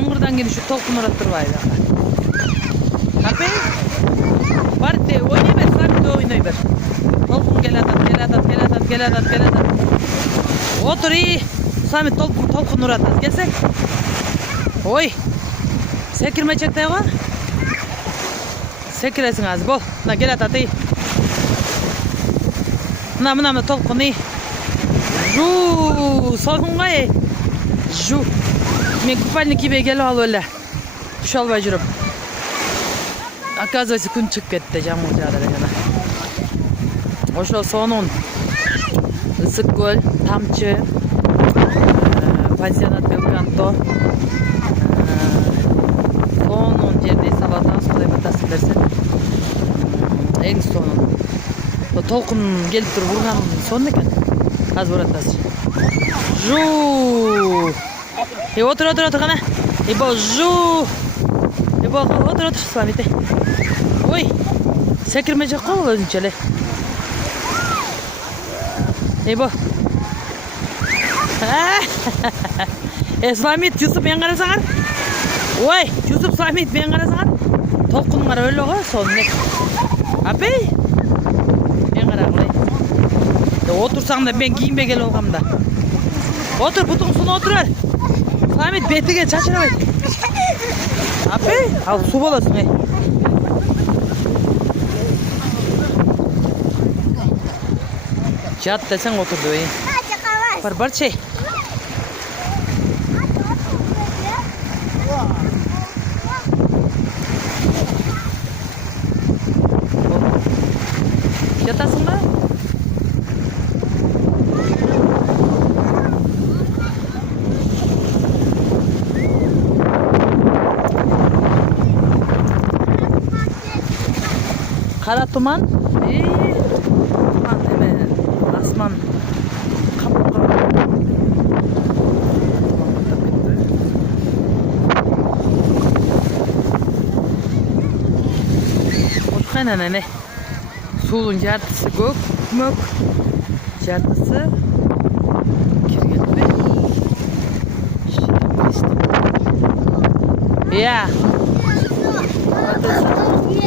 Yağmurdan gelip şu tolkun uğrat durbaydı. Kapı. Var de oynayma, sabit oynayıver. Tolkun gel adam. Otur iyi. Sabit tolkun uğrat. Gelsek. Oy. Sekirme çekti ya. Sekiresin az bol. Na gel at iyi. Mına tolkun iyi. Жу, солғынғай. Жу. Мен купальник киіп келіп алып әлі. Түш албай жүріп. Оказывается, күн шығып кетті жамбыл жағды жаңа. Ошо сонун ысык көл, тамчы, пансионат Белганто. Сонун жерде эсап атабыз, Кудай батасын берсин. Эң сонун. Толкун келип туруп урган сонун экен. Қазір ұратасыз. Жу. Отыр қана. Бол жу. Бол отыр Сламите. Ой. Секірме жоқ қол өзінчеле. Бол. Сламит, Юсуп мен қарасаңар. Ой, Юсуп Сламит мен қарасаңар. Толқыныңар өлі ғой, соны не. Апей. Мен қара қылай. Otursan da ben giyinme gel olgamda. Otur butun sunu oturur. Samet betige çaşıra bak. Abi al su bolasın ey. Jat desen oturdu ey. Bar şey. Yatasın mı? Kara tuman, tuman deme, asman, kapı. Oşkayna ne? Sulun yartısı mök, yartısı kirgetme. Şimdi ya.